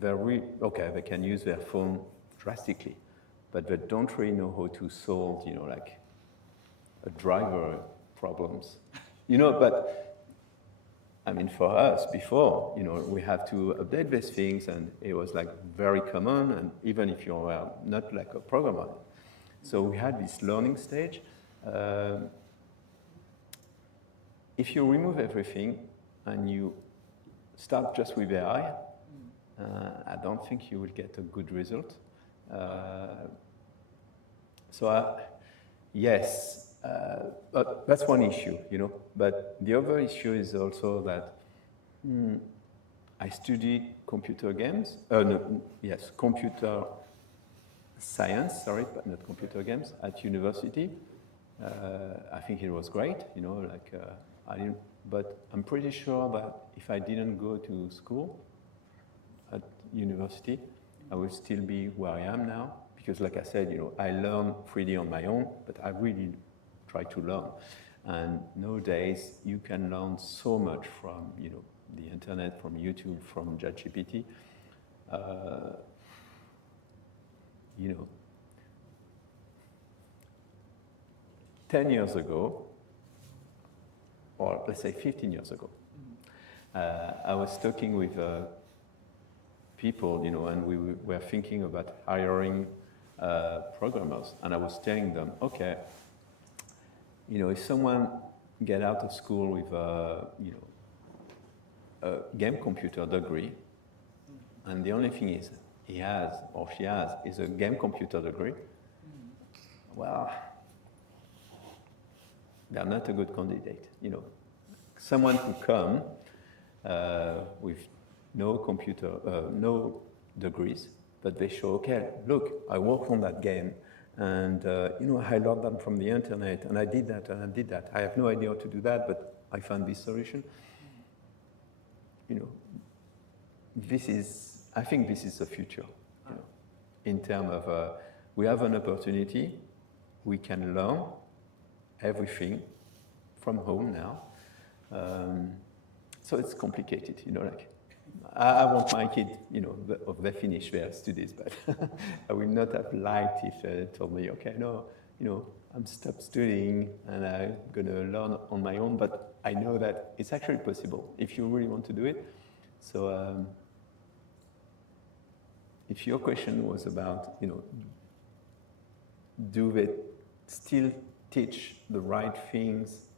they can use their phone drastically, but they don't really know how to solve, like a driver problems. But I mean, for us before, we have to update these things, and it was like very common, and even if you were not like a programmer. So we had this learning stage. If you remove everything and you start just with AI, I don't think you will get a good result. Yes, but that's one issue, But the other issue is also that I studied computer games. Computer science, but not computer games at university. I think it was great, but I'm pretty sure that if I didn't go to school at university, I would still be where I am now. Because like I said, I learn 3D on my own, but I really try to learn. And nowadays, you can learn so much from, the internet, from YouTube, from ChatGPT. 10 years ago, or let's say 15 years ago, I was talking with people, and we were thinking about hiring programmers, and I was telling them, okay, if someone get out of school with a game computer degree, and the only thing is he has or she has is a game computer degree, well, they're not a good candidate. Someone who come with no degrees, but they show, okay, look, I worked on that game, and I learned them from the internet, and I did that, and I did that. I have no idea how to do that, but I found this solution. I think this is the future. In terms of, we have an opportunity, we can learn everything from home now. So it's complicated, I want my kid, they finish their studies, but I would not have liked if they told me, okay, no, I'm stopped studying and I'm gonna learn on my own, but I know that it's actually possible if you really want to do it. So if your question was about, do they still teach the right things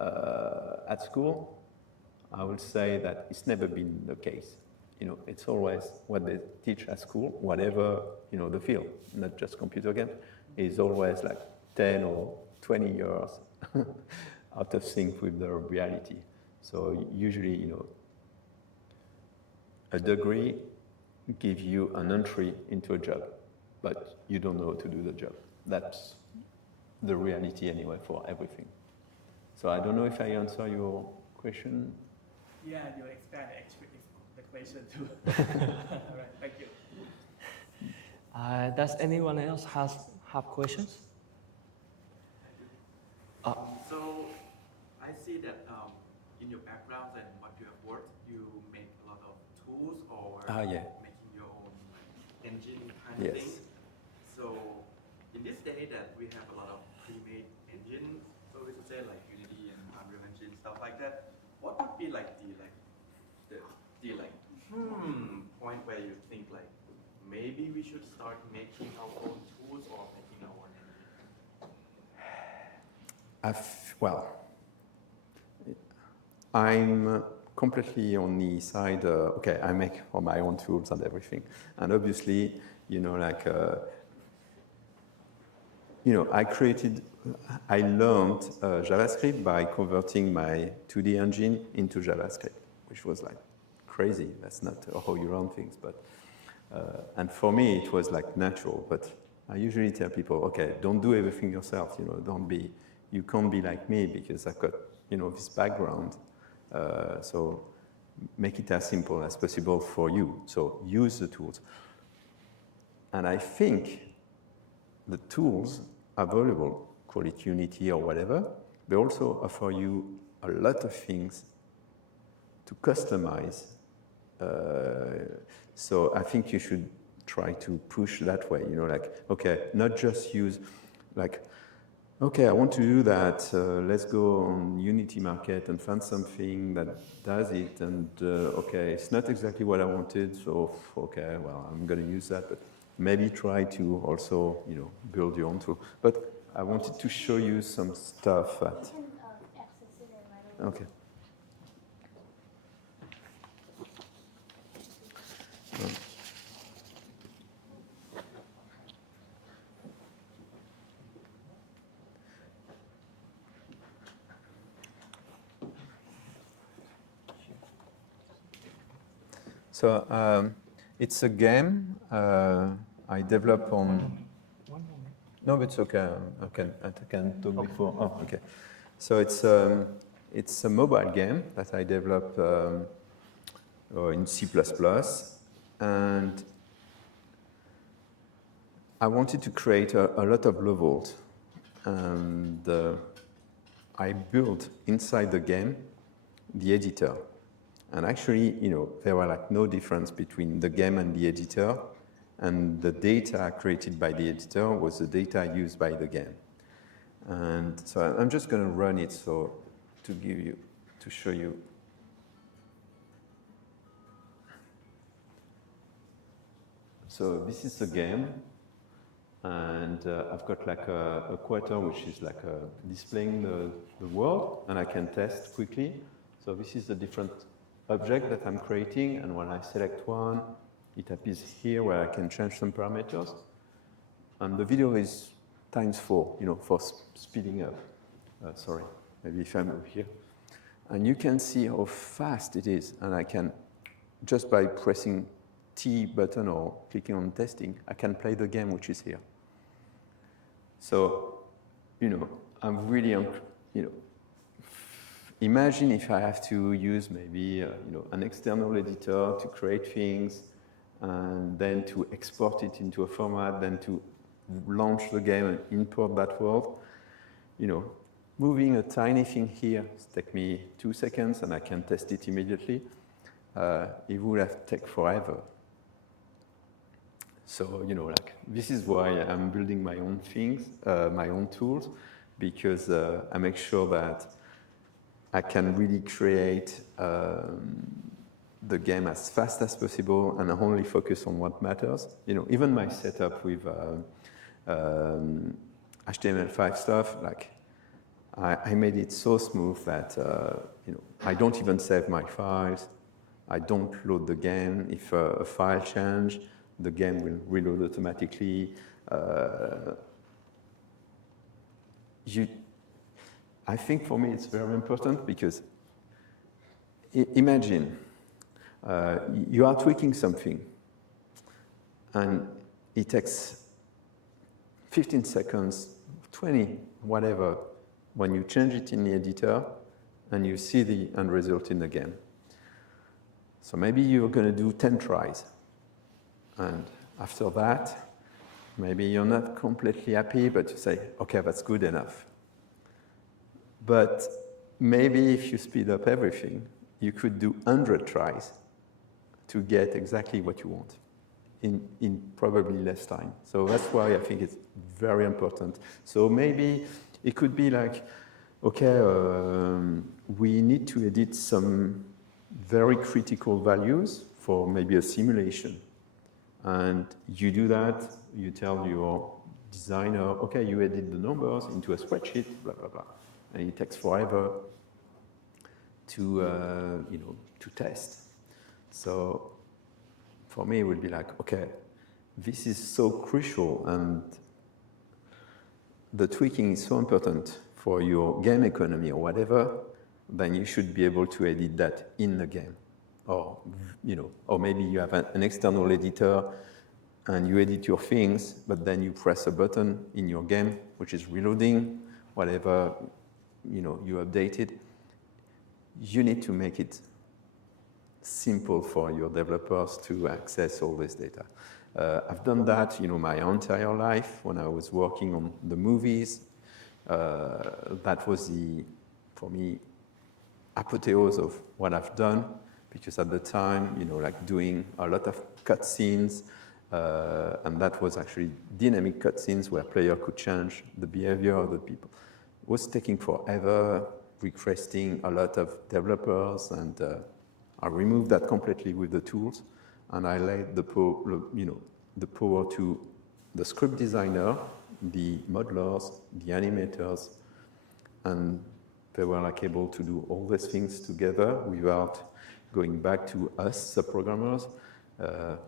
at school? I would say that it's never been the case. It's always what they teach at school, whatever, the field, not just computer games, is always like 10 or 20 years out of sync with the reality. So usually, a degree gives you an entry into a job, but you don't know how to do the job. That's the reality anyway for everything. So I don't know if I answer your question. Yeah, you expand the question too. All right, thank you. Does anyone else have questions? So I see that in your background and what you have worked, you make a lot of tools or making your own engine kind of things. So in this day that we have a lot of pre-made engines, so we could say like Unity and Unreal Engine, stuff like that, what would be like the point where you think like maybe we should start making our own tools or making our own engine? I'm completely on the side, I make all my own tools and everything. And obviously, I learned JavaScript by converting my 2D engine into JavaScript, which was like crazy. That's not how you learn things, but, and for me, it was like natural, but I usually tell people, okay, don't do everything yourself, you can't be like me because I've got, this background. So make it as simple as possible for you. So use the tools. And I think the tools available, call it Unity or whatever, they also offer you a lot of things to customize. So I think you should try to push that way, like, okay, not just use, like, okay, I want to do that, let's go on Unity Market and find something that does it, and okay, it's not exactly what I wanted, so okay, well, I'm going to use that, but maybe try to also, build your own tool. But I wanted to show you some stuff that... Okay. So it's a game I develop on. One moment. No, it's okay. I can talk before. Oh, okay. So it's a mobile game that I develop in C++, and I wanted to create a lot of levels, and I built inside the game the editor. And actually, there were like no difference between the game and the editor, and the data created by the editor was the data used by the game. And so I'm just going to run it to show you. So this is the game, and I've got like a quarter which is like displaying the world, and I can test quickly. So this is the different object that I'm creating, and when I select one, it appears here where I can change some parameters. And the video is ×4, for speeding up. Sorry, maybe if I move here. And you can see how fast it is, and I can, just by pressing T button or clicking on testing, I can play the game which is here. So, I'm really, imagine if I have to use maybe an external editor to create things, and then to export it into a format, then to launch the game and import that world. Moving a tiny thing here takes me 2 seconds, and I can test it immediately. It would have taken forever. So, this is why I'm building my own things, my own tools, because I make sure that I can really create the game as fast as possible and only focus on what matters. Even my setup with HTML5 stuff, like I made it so smooth that I don't even save my files. I don't load the game. If a file changes, the game will reload automatically. I think for me it's very important because imagine you are tweaking something and it takes 15 seconds, 20, whatever, when you change it in the editor and you see the end result in the game. So maybe you're going to do 10 tries. And after that, maybe you're not completely happy, but you say, okay, that's good enough. But maybe if you speed up everything, you could do 100 tries to get exactly what you want in probably less time. So that's why I think it's very important. So maybe it could be like, okay, we need to edit some very critical values for maybe a simulation. And you do that, you tell your designer, okay, you edit the numbers into a spreadsheet, blah, blah, blah. And it takes forever to test. So for me, it would be like, okay, this is so crucial, and the tweaking is so important for your game economy or whatever, then you should be able to edit that in the game. Or, or maybe you have an external editor and you edit your things, but then you press a button in your game, which is reloading, whatever, you updated. You need to make it simple for your developers to access all this data. I've done that, my entire life when I was working on the movies. That was for me, apotheose of what I've done, because at the time, like doing a lot of cutscenes, and that was actually dynamic cutscenes where player could change the behavior of the people. It was taking forever, requesting a lot of developers, and I removed that completely with the tools, and I laid the power to the script designer, the modelers, the animators, and they were like able to do all these things together without going back to us, the programmers,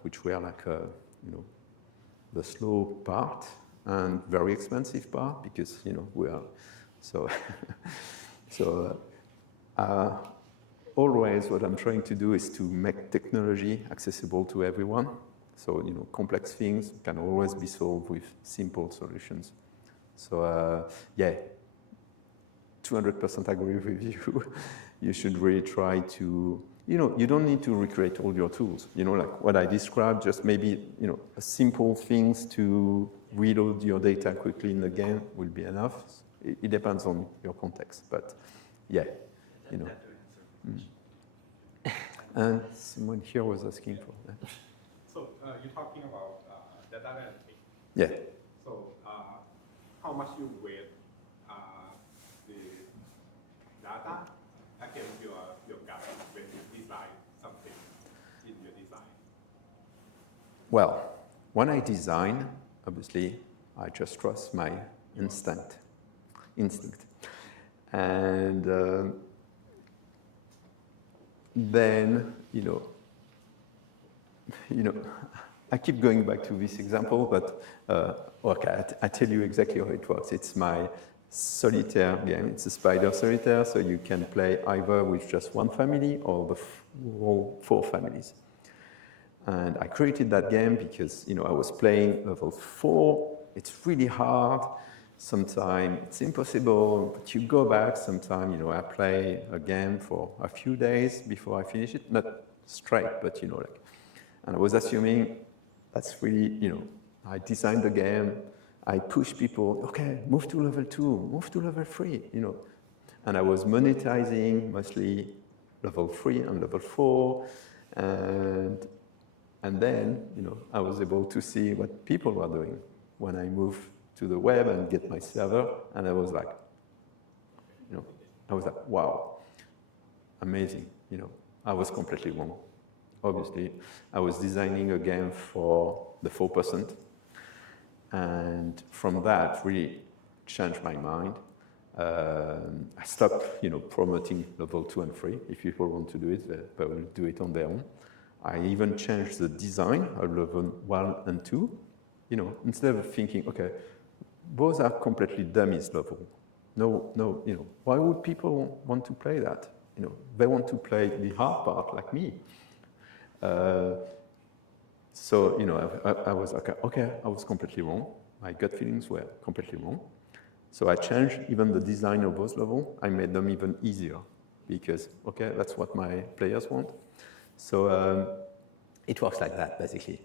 which were like, the slow part and very expensive part because, we are, so, always what I'm trying to do is to make technology accessible to everyone. So, complex things can always be solved with simple solutions. So, 200% agree with you. You should really try to, you don't need to recreate all your tools. Like what I described, just maybe, simple things to reload your data quickly in the game will be enough. It depends on your context, but yeah, And someone here was asking for that. So you're talking about data analytics. Yeah. So how much you weight the data against your gut when you design something in your design? Well, when I design, obviously, I just trust my instinct. And then, I keep going back to this example, but okay, I tell you exactly how it works. It's my solitaire game. It's a spider solitaire, so you can play either with just one family or the whole 4 families. And I created that game because, I was playing level 4. It's really hard. Sometimes it's impossible, but you go back. Sometimes, I play a game for a few days before I finish it. Not straight, but, and I was assuming that's really, I designed the game. I push people, okay, move to level 2, move to level 3, And I was monetizing mostly level 3 and level 4. And then, I was able to see what people were doing when I moved to the web and get my server. And I was like, wow, amazing. I was completely wrong. Obviously, I was designing a game for the 4%. And from that, really changed my mind. I stopped, promoting level 2 and 3. If people want to do it, they will do it on their own. I even changed the design of level 1 and 2. Instead of thinking, okay, both are completely dummies level. No, why would people want to play that? They want to play the hard part like me. So, I was okay, I was completely wrong. My gut feelings were completely wrong. So I changed even the design of those levels. I made them even easier because, okay, that's what my players want. So it works like that, basically.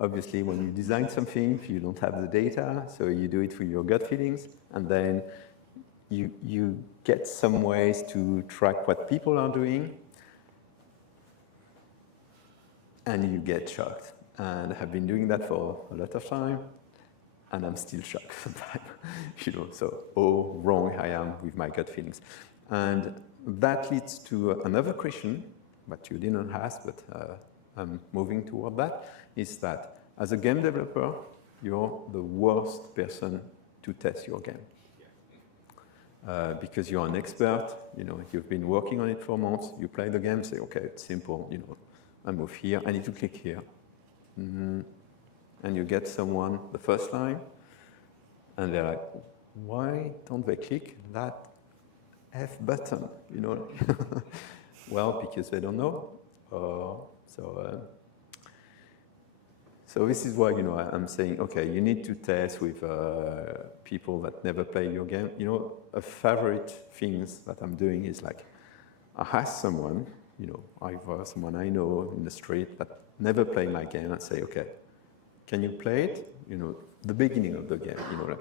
Obviously, when you design something, you don't have the data, so you do it with your gut feelings, and then you get some ways to track what people are doing, and you get shocked. And I've been doing that for a lot of time, and I'm still shocked sometimes. So, wrong I am with my gut feelings. And that leads to another question, that you didn't ask, but I'm moving toward that, is that as a game developer, you're the worst person to test your game. Because you're an expert, you've been working on it for months, you play the game, say, okay, it's simple, I move here, I need to click here. And you get someone the first time, and they're like, why don't they click that F button, Well, because they don't know. So this is why, I'm saying, okay, you need to test with people that never play your game. A favorite things that I'm doing is like, I ask someone, either someone I know in the street that never played my game and say, okay, can you play it? The beginning of the game, like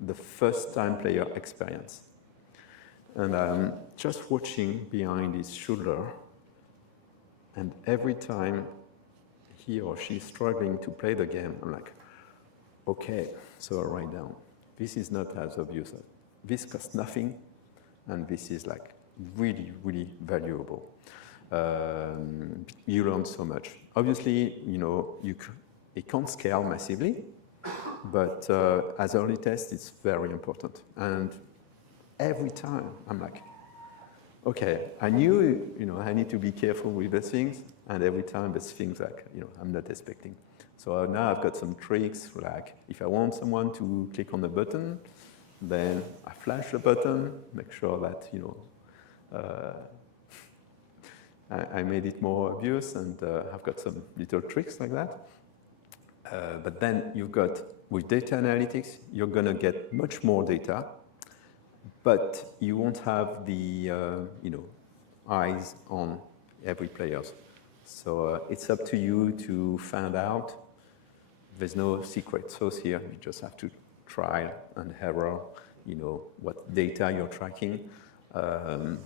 the first time player experience. And I'm just watching behind his shoulder, and every time he or she is struggling to play the game, I'm like, okay, so I write down, this is not as obvious. This costs nothing, and this is like really, really valuable. You learn so much. Obviously, you know, it can't scale massively, but as early test, it's very important. And every time, I'm like, okay, I knew, you know, I need to be careful with the things, and every time there's things like, you know, I'm not expecting. So now I've got some tricks, like if I want someone to click on the button, then I flash the button, make sure that, you know, I made it more obvious, and I've got some little tricks like that. But then you've got, with data analytics, you're gonna get much more data, but you won't have the, you know, eyes on every player. So it's up to you to find out. There's no secret sauce here. You just have to try and error, you know, what data you're tracking. But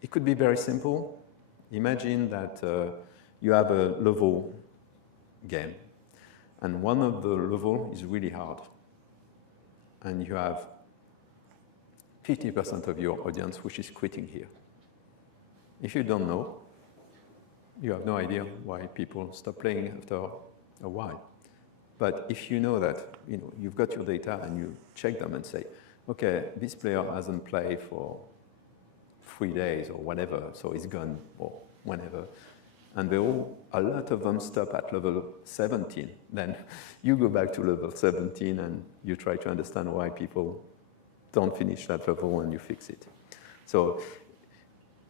it could be very simple. Imagine that you have a level game, and one of the level is really hard, and you have 50% of your audience which is quitting here. If you don't know, you have no idea why people stop playing after a while. But if you know that, you know, you've got your data and you check them and say, okay, this player hasn't played for 3 days or whatever, so he's gone or whenever, and a lot of them stop at level 17, then you go back to level 17 and you try to understand why people don't finish that level, and you fix it. So,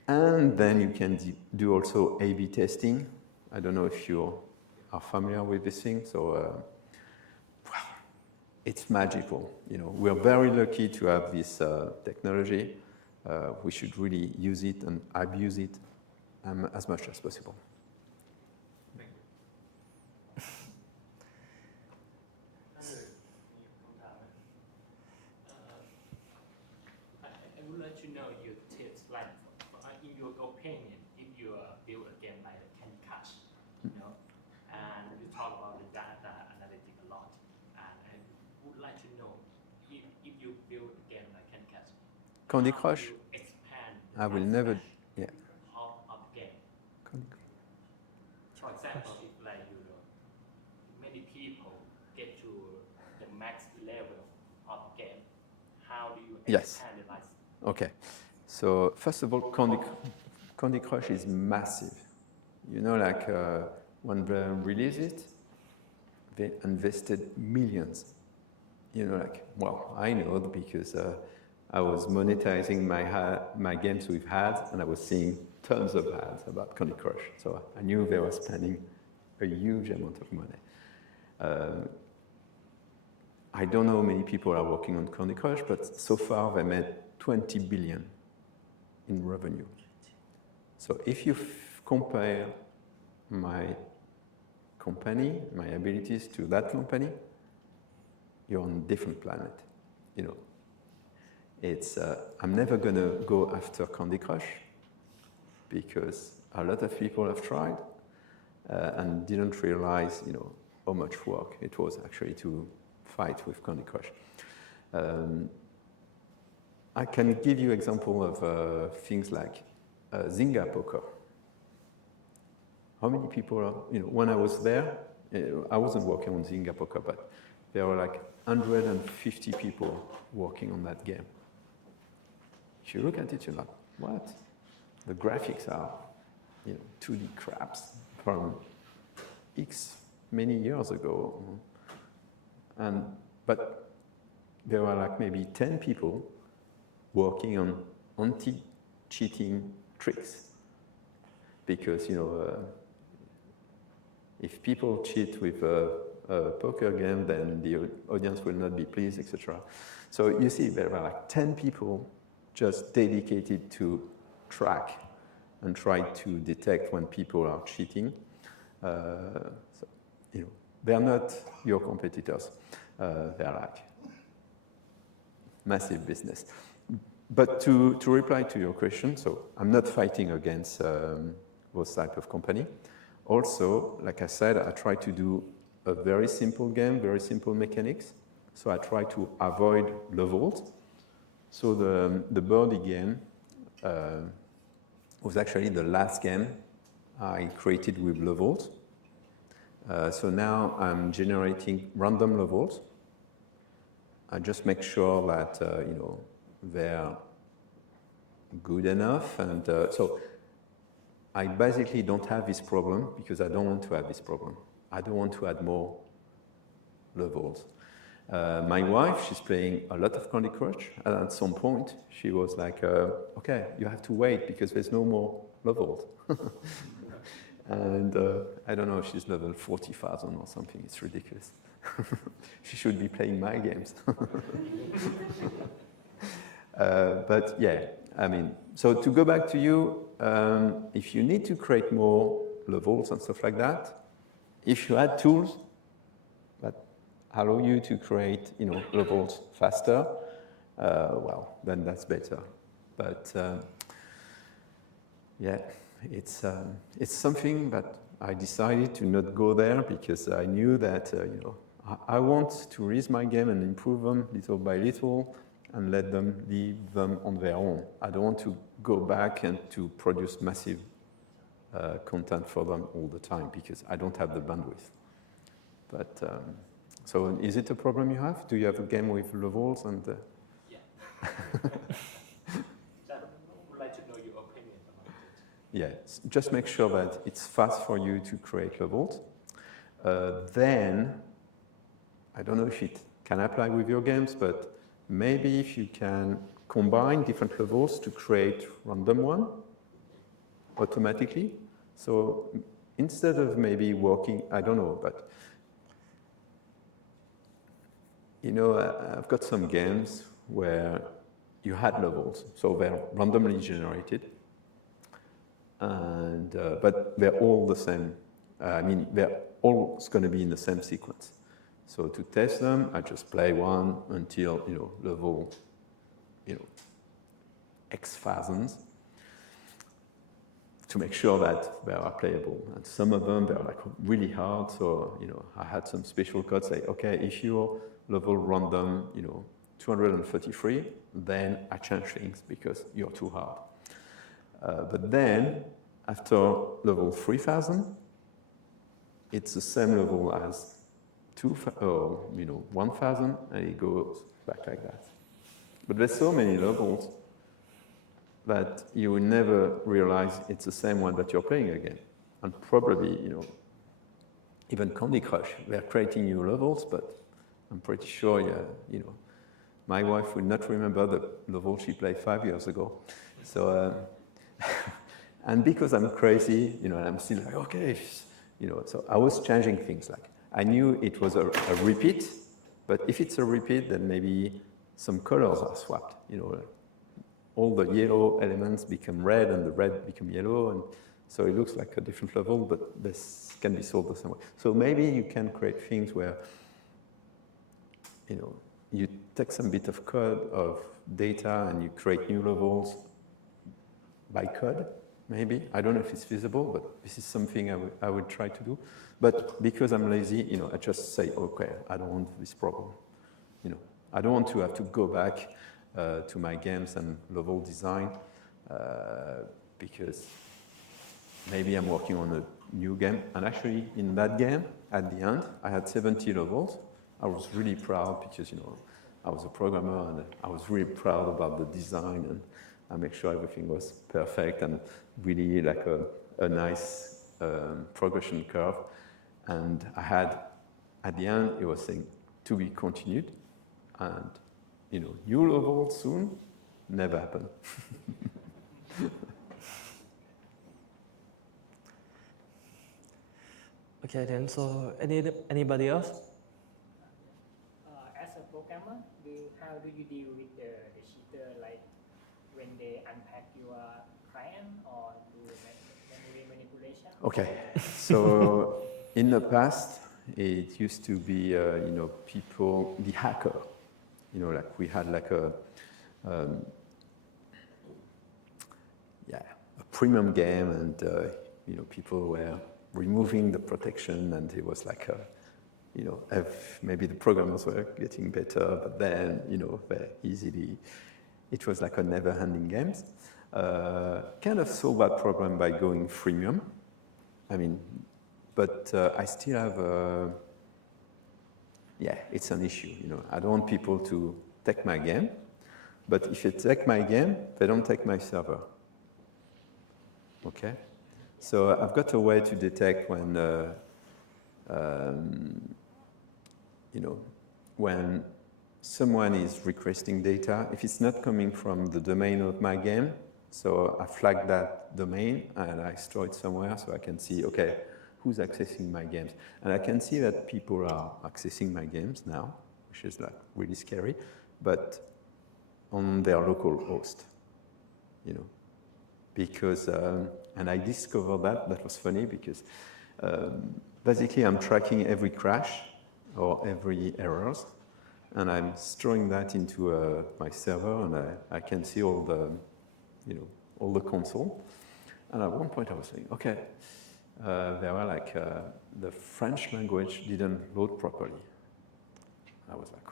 and then you can do also A/B testing. I don't know if you are familiar with this thing. So, well, it's magical. You know, we're very lucky to have this technology. We should really use it and abuse it as much as possible. Thank you. I would like to know your tips, like, in your opinion, if you build a game like Candy Crush, you know, and you talk about the data analytics a lot, and I would like to know if you build a game like Candy Crush, Candy how Crush? you expand the I will life never, cycle yeah. of the game. For example, if like you know, many people get to the max level of the game, how do you Yes. expand the life? Okay. So first of all, Candy Crush is massive. You know, like when they released it, they invested millions. You know, like, well, I know because I was monetizing my games with ads, and I was seeing tons of ads about Candy Crush. So I knew they were spending a huge amount of money. I don't know how many people are working on Candy Crush, but so far they made 20 billion in revenue. So if you compare my company, my abilities to that company, you're on a different planet. You know, it's I'm never gonna go after Candy Crush because a lot of people have tried and didn't realize, you know, how much work it was actually to fight with Candy Crush. I can give you example of things like Zynga poker. How many people are, you know, when I was there, I wasn't working on Zynga poker, but there were like 150 people working on that game. If you look at it, you're like, what? The graphics are, you know, 2D craps from X many years ago. But there were like maybe 10 people working on anti-cheating tricks. Because, you know, if people cheat with a poker game, then the audience will not be pleased, etc. So you see, there were like 10 people just dedicated to track and try to detect when people are cheating. So, you know, they are not your competitors. They are like massive business. but to reply to your question, so I'm not fighting against those type of company. Also, like I said, I try to do a very simple game, very simple mechanics. So I try to avoid levels. So the birdie game was actually the last game I created with levels. So now I'm generating random levels. I just make sure that they're good enough, and so I basically don't have this problem because I don't want to have this problem. I don't want to add more levels. My wife, she's playing a lot of Candy Crush, and at some point she was like, okay, you have to wait because there's no more levels. And I don't know, she's level 40,000 or something, it's ridiculous. She should be playing my games. But yeah, I mean, so to go back to you, if you need to create more levels and stuff like that, if you add tools that allow you to create, levels faster, well, then that's better. But yeah, it's something that I decided to not go there because I knew that, I want to raise my game and improve them little by little and let them leave them on their own. I don't want to go back and to produce massive content for them all the time because I don't have the bandwidth. But so is it a problem you have? Do you have a game with levels and? Yeah. I would like to know your opinion about it. Yeah, just make sure that it's fast for you to create levels. Then, I don't know if it can apply with your games, but maybe if you can combine different levels to create random one automatically. So instead of maybe working, I don't know, but I've got some games where you had levels, so they're randomly generated, and but they're all the same. They're all going to be in the same sequence. So to test them, I just play one until level X thousands to make sure that they are playable. And some of them they're like really hard. So I had some special codes say, okay, if you're level random 233, then I change things because you're too hard. But then after level 3000, it's the same level as 1000, and it goes back like that. But there's so many levels that you will never realize it's the same one that you're playing again. And probably, even Candy Crush, they're creating new levels, but I'm pretty sure, my wife will not remember the level she played 5 years ago. So, and because I'm crazy, and I'm still like, okay, so I was changing things. Like I knew it was a repeat, but if it's a repeat, then maybe some colors are swapped. All the yellow elements become red and the red become yellow, and so it looks like a different level, but this can be solved the same way. So maybe you can create things where you take some bit of code of data and you create new levels by code. Maybe. I don't know if it's feasible, but this is something I would try to do. But because I'm lazy, I just say, okay, I don't want this problem. I don't want to have to go back to my games and level design because maybe I'm working on a new game. And actually, in that game, at the end, I had 70 levels. I was really proud because, I was a programmer and I was really proud about the design and I make sure everything was perfect and really like a nice progression curve. And I had, at the end, it was saying to be continued. And, new level soon never happened. Okay, then, so anybody else? As a programmer, how do you deal with the cheater, like when they unpack your client or do memory manipulation? Okay, so in the past, it used to be, people, the hacker, like we had like premium game, and people were removing the protection, and it was like maybe the programmers were getting better, but then very easily, it was like a never-ending game. Kind of solved that problem by going freemium. But I still have it's an issue. I don't want people to take my game, but if you take my game, they don't take my server. Okay? So I've got a way to detect when when someone is requesting data, if it's not coming from the domain of my game, so I flag that domain and I store it somewhere so I can see, okay, who's accessing my games. And I can see that people are accessing my games now, which is like really scary, but on their local host, because, and I discovered that was funny because basically I'm tracking every crash or every errors, and I'm storing that into my server, and I can see all the, all the console. And at one point I was saying, okay, there were like, the French language didn't load properly. I was like,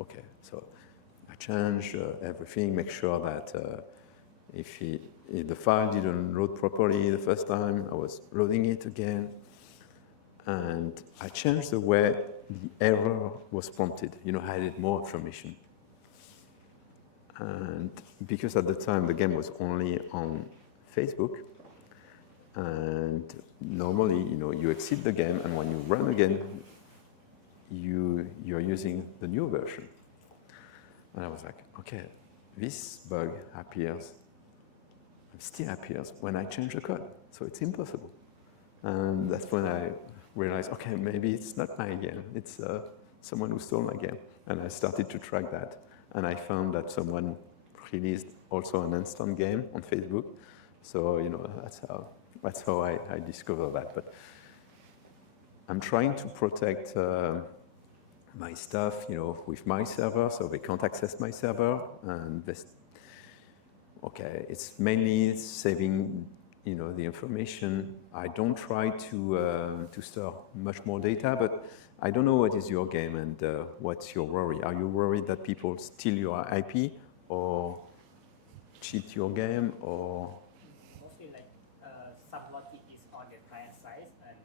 okay, so I changed everything, make sure that if the file didn't load properly the first time, I was loading it again. And I changed the way the error was prompted. I added more information. And because at the time the game was only on Facebook, and normally, you exit the game, and when you run again, you're using the new version. And I was like, okay, this bug still appears when I change the code, so it's impossible. And that's when I realized, okay, maybe it's not my game, it's someone who stole my game. And I started to track that, and I found that someone released also an instant game on Facebook. So, that's how I discovered that. But I'm trying to protect my stuff, with my server, so they can't access my server. And it's mainly saving, the information. I don't try to store much more data, but I don't know what is your game and what's your worry. Are you worried that people steal your IP or cheat your game, or? Mostly like some logic is on the client side, and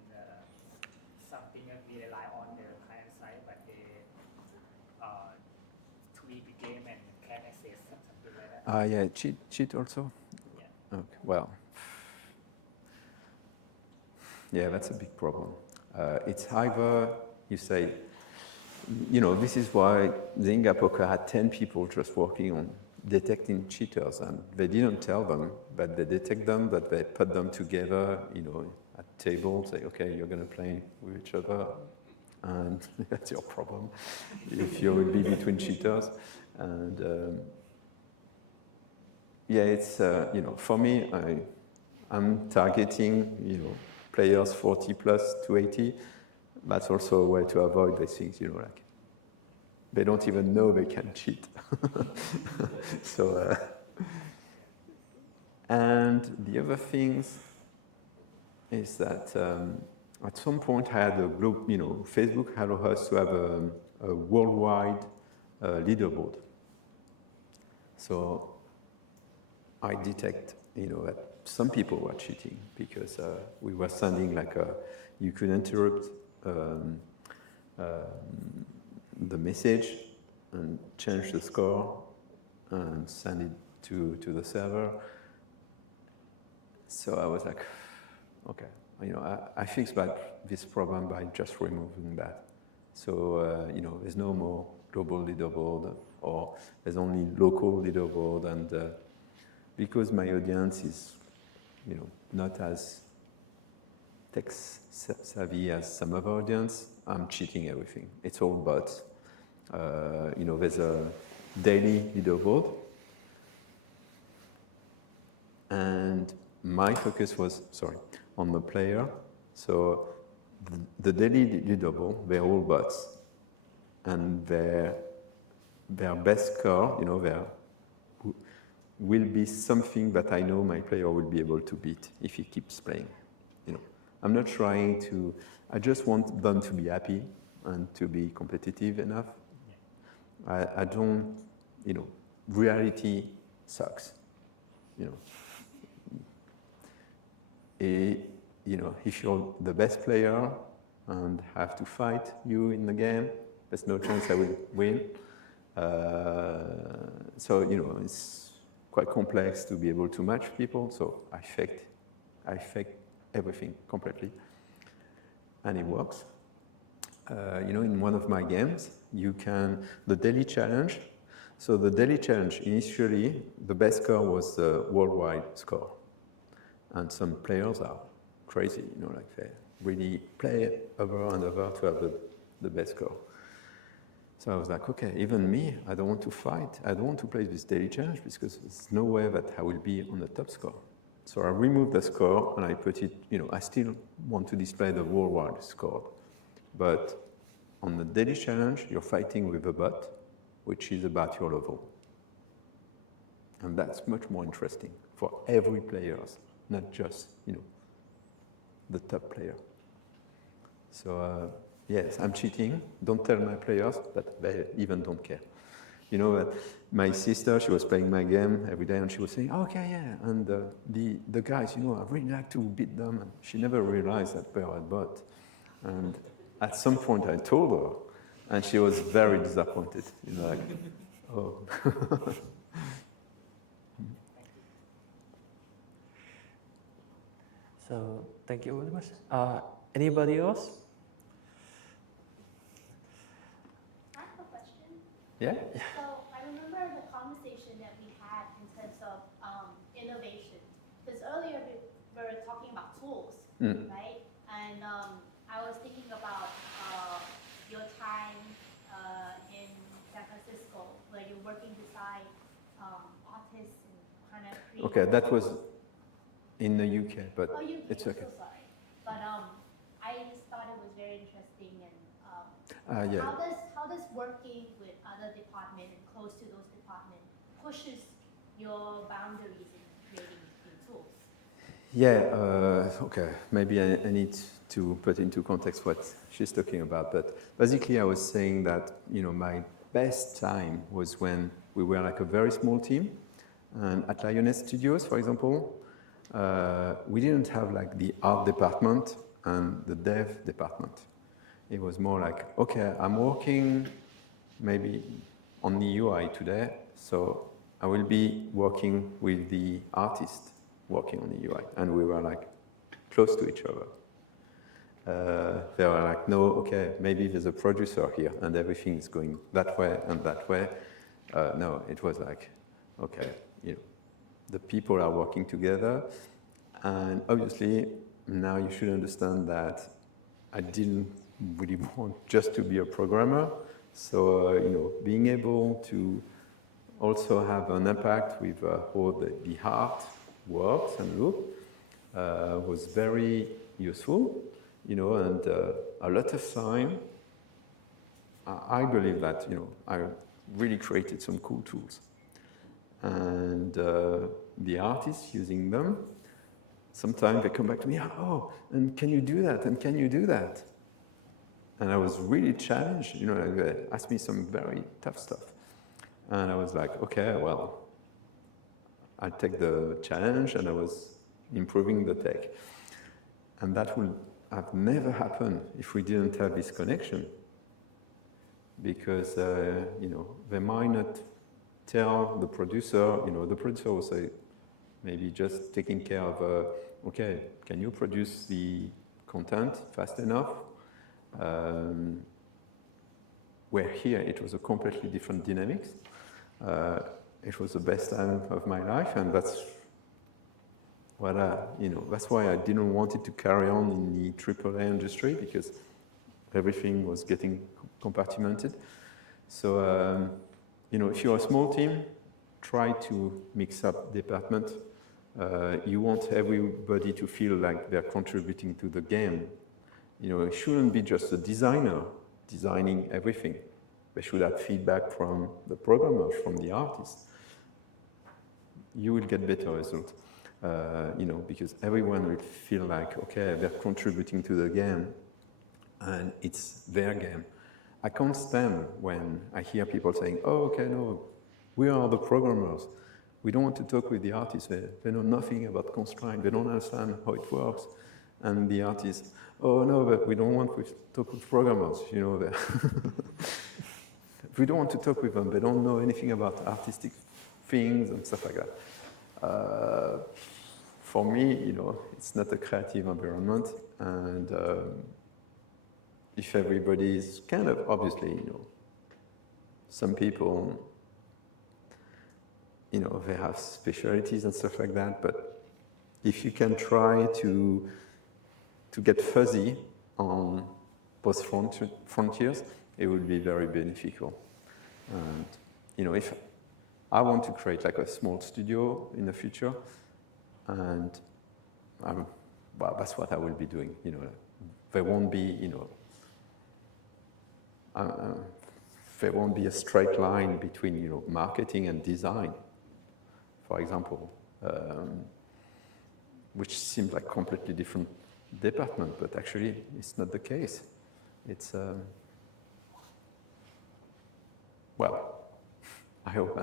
something that we rely on the client side, but they tweak the game and can't access something like that. Cheat also? Yeah. Okay, well, yeah, that's a big problem. It's either, you say, this is why Zynga Poker had 10 people just working on detecting cheaters, and they didn't tell them, but they detect them, but they put them together, at table, say, okay, you're going to play with each other, and that's your problem if you will be between cheaters. And it's, for me, I'm targeting, players 40 plus to 80. That's also a way to avoid these things, like they don't even know they can cheat. So, and the other things is that at some point I had a group, Facebook allowed us to have a worldwide leaderboard. So I detect, that some people were cheating because we were sending you could interrupt the message and change the score and send it to the server. So I was like, okay, I fixed this problem by just removing that. So, there's no more global leaderboard, or there's only local leaderboard, and because my audience is, not as tech savvy as some other audience, I'm cheating everything. It's all bots. There's a daily leaderboard, and my focus was, on the player. So the daily leaderboard, they're all bots, and their best score, will be something that I know my player will be able to beat if he keeps playing. You know, I'm not trying to. I just want them to be happy and to be competitive enough. I don't. You know, reality sucks. You know, if you're the best player and have to fight you in the game, there's no chance I will win. So, you know, it's quite complex to be able to match people, so I faked everything completely, and it works. You know, in one of my games, the daily challenge. So the daily challenge, initially, the best score was the worldwide score. And some players are crazy, you know, like they really play over and over to have the best score. So I was like, okay, even me, I don't want to fight. I don't want to play this daily challenge because there's no way that I will be on the top score. So I removed the score and I put it, you know, I still want to display the worldwide score. But on the daily challenge, you're fighting with a bot, which is about your level. And that's much more interesting for every player, not just, you know, the top player. So yes, I'm cheating. Don't tell my players, but they even don't care. You know, my sister, she was playing my game every day, and she was saying, oh, okay, yeah. And the guys, you know, I really like to beat them. And she never realized that they were a bot. And at some point, I told her, and she was very disappointed. You know, like, oh. So thank you very much. Anybody else? I have a question. Yeah? So I remember the conversation that we had in terms of innovation. Because earlier we were talking about tools, right? And I was thinking about your time in San Francisco, where you're working beside artists and kind of create. Okay, that was in the UK, but UK, it's okay. I'm so sorry. But I just thought it was very interesting, and Yeah. how does working with other departments and close to those departments pushes your boundaries in creating new tools? Yeah, okay, maybe I need to put into context what she's talking about, but basically I was saying that, you know, my best time was when we were like a very small team, and at Lionhead Studios, for example, we didn't have like the art department and the dev department. It was more like, okay, I'm working maybe on the UI today, so I will be working with the artist working on the UI, and we were like close to each other. They were like, no, okay, maybe there's a producer here, and everything is going that way and that way. No, it was like, okay, you know, the people are working together, and obviously now you should understand that I didn't really want just to be a programmer. So you know, being able to also have an impact with how the art works and look was very useful. You know, and a lot of time, I believe that, you know, I really created some cool tools. And the artists using them, sometimes they come back to me, oh, and can you do that? And can you do that? And I was really challenged, you know, like they asked me some very tough stuff. And I was like, okay, well, I'll take the challenge, and I was improving the tech. And that would have never happened if we didn't have this connection. Because, you know, they might not tell the producer, you know, the producer will say, maybe just taking care of, okay, can you produce the content fast enough? Where here, it was a completely different dynamics. It was the best time of my life, and that's what you know, that's why I didn't want it to carry on in the AAA industry, because everything was getting compartmented. So, you know, if you're a small team, try to mix up department. You want everybody to feel like they're contributing to the game. You know, it shouldn't be just a designer designing everything. They should have feedback from the programmers, from the artists. you will get better results. Because everyone will feel like, okay, they're contributing to the game, and it's their game. I can't stand when I hear people saying, oh, okay, no, we are the programmers. We don't want to talk with the artists. They know nothing about constraint. They don't understand how it works. And the artists, oh, no, but we don't want to talk with programmers. We don't want to talk with them. They don't know anything about artistic things and stuff like that. For me, it's not a creative environment. And if everybody is kind of, obviously, some people, they have specialties and stuff like that, but if you can try to get fuzzy on both frontiers, it would be very beneficial. And, if I want to create like a small studio in the future, and that's what I will be doing, There won't be, there won't be a straight line between, marketing and design, for example, which seems like completely different department, but actually it's not the case. It's, I hope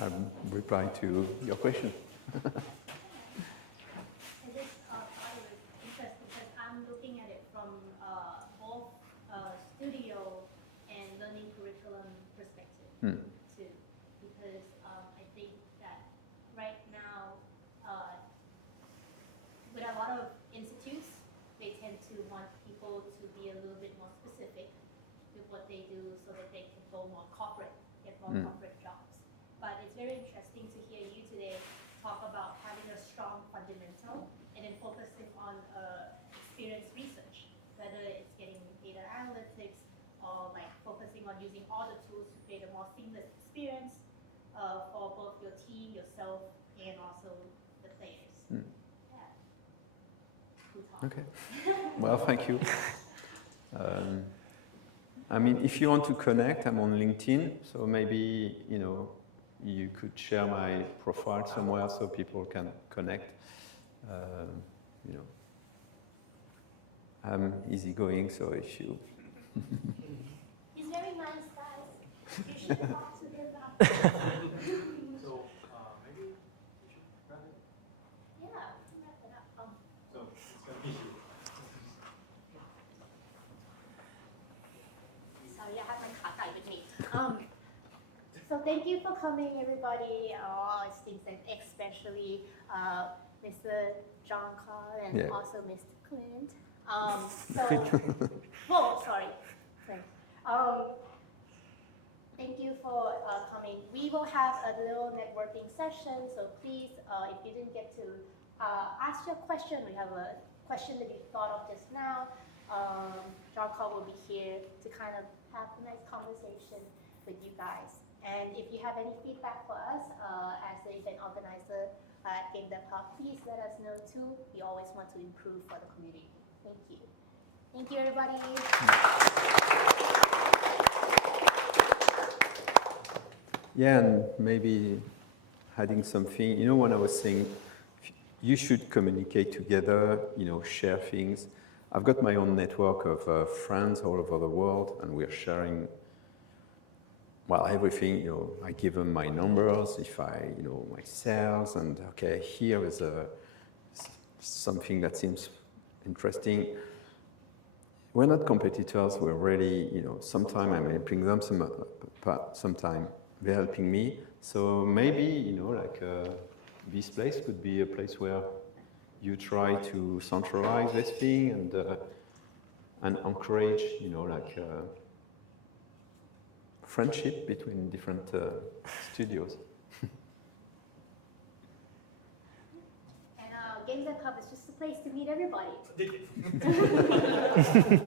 I replied to your question. Thought it was interesting because I'm looking at it from both studio and learning curriculum perspective too, because I think that right now with a lot of institutes, they tend to want people to be a little bit more specific with what they do so that they can go more corporate, get more corporate jobs. But it's very interesting to hear you today talk about having a strong fundamental and then focusing on experience research, whether it's getting data analytics or like focusing on using all the tools to create a more seamless experience for both your team, yourself, and also the players. Yeah. Cool talk. Okay. Well, thank you. If you want to connect, I'm on LinkedIn, so maybe, you could share my profile somewhere so people can connect. I'm easygoing, so if you... He's very nice, guys. You should talk to him about So maybe we should wrap it. Yeah, we can wrap it up. So it's going to be you. Sorry, I have my kata with me. So thank you for coming, everybody. It seems like especially Mr. Jean-Claude and also Mr. Clint. Sorry. Thank you for coming. We will have a little networking session, so please, if you didn't get to ask your question, we have a question that you thought of just now. Jean-Claude will be here to kind of have a nice conversation with you guys. And if you have any feedback for us as the event organizer at Game Dev Hub, please let us know too. We always want to improve for the community. Thank you. Thank you, everybody. Yeah, and maybe adding something. When I was saying you should communicate together, share things. I've got my own network of friends all over the world, and we're sharing, everything. I give them my numbers, if my sales, and okay, here is something that seems interesting. We're not competitors. We're really, sometimes I'm helping them, sometimes they're helping me. So maybe, this place could be a place where you try to centralize this thing and encourage, friendship between different studios. And Game Dev Hub is just a place to meet everybody.